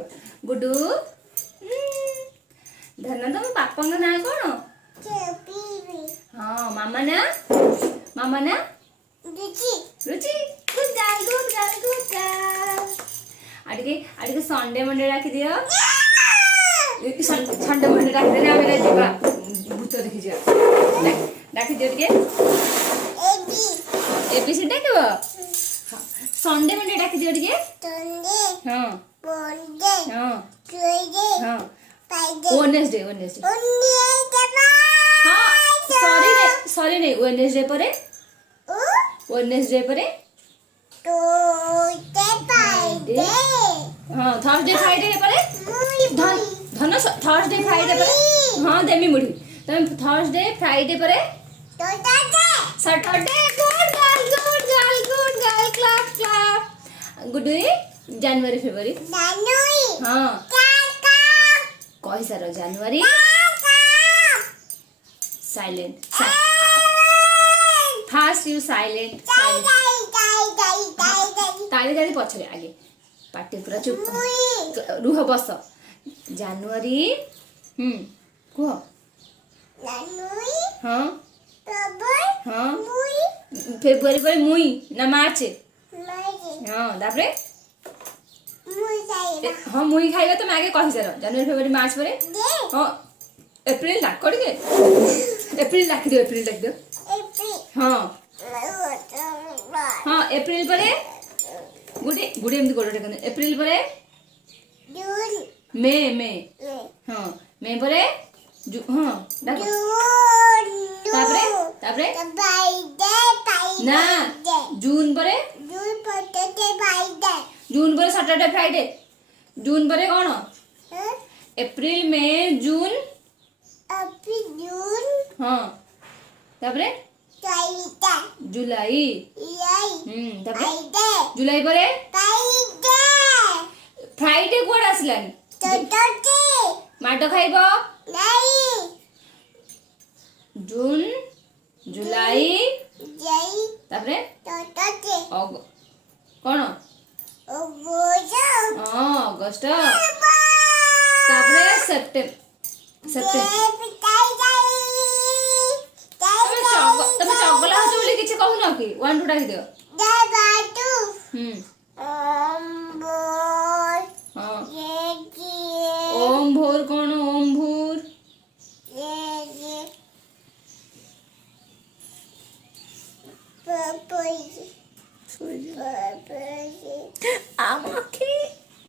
गुडू धन तुम पापा ना कौन? हाँ मामा ना Ruchi Ruchi good girl good girl good girl आगे संडे मंडे रखी दियो संडे मंडे रखी देना मेरे जीवा भूत देखि जा रखी दियो टिके एबीसी डाकिबो संडे मंडे रखी दियो टिके संडे हां मंडे हां ट्यूसडे हां फ्राइडे वेडनेसडे हां सॉरी नहीं वेडनेसडे परे वेडनेसडे परे थर्सडे हाँ थर्सडे फ्राइडे परे धन थर्सडे फ्राइडे परे हाँ देमी मुड़ी तुम थर्सडे फ्राइडे परे Saturday good girl clap clap good January February हाँ कही सारो January silent fast you silent ताली ताली पछरे आगे पाटी पूरा चुप रुह बस जनवरी कह हाँ हाँ फेब्रुआरी पर मुई ना मार्च हाँ तापरे हाँ मुई खाइबा तो आगे कहि सार जनवरी फेब्रुआरी मार्च पर हाँ एप्रिल लाख कड़े एप्रिल लाखी दो हाँ हाँ एप्रिल परे गुडे गुडे एमती गोडे कने एप्रिल परे जून मे हाँ मे परे हाँ तापरे ना जून परे जून परे सैटरडे फ्राइडे जून परे कौन एप्रिल मे जून हाँ तापरे जुलाई जुलाई परे फ्राइडे कोड आसलानी माट खाइब जून जुलाई तापरे कौन अगस्त तापरे सेप्टेम्बर तमे चगला हो बोली किछि कहू न कि 1 2 डाकी दियो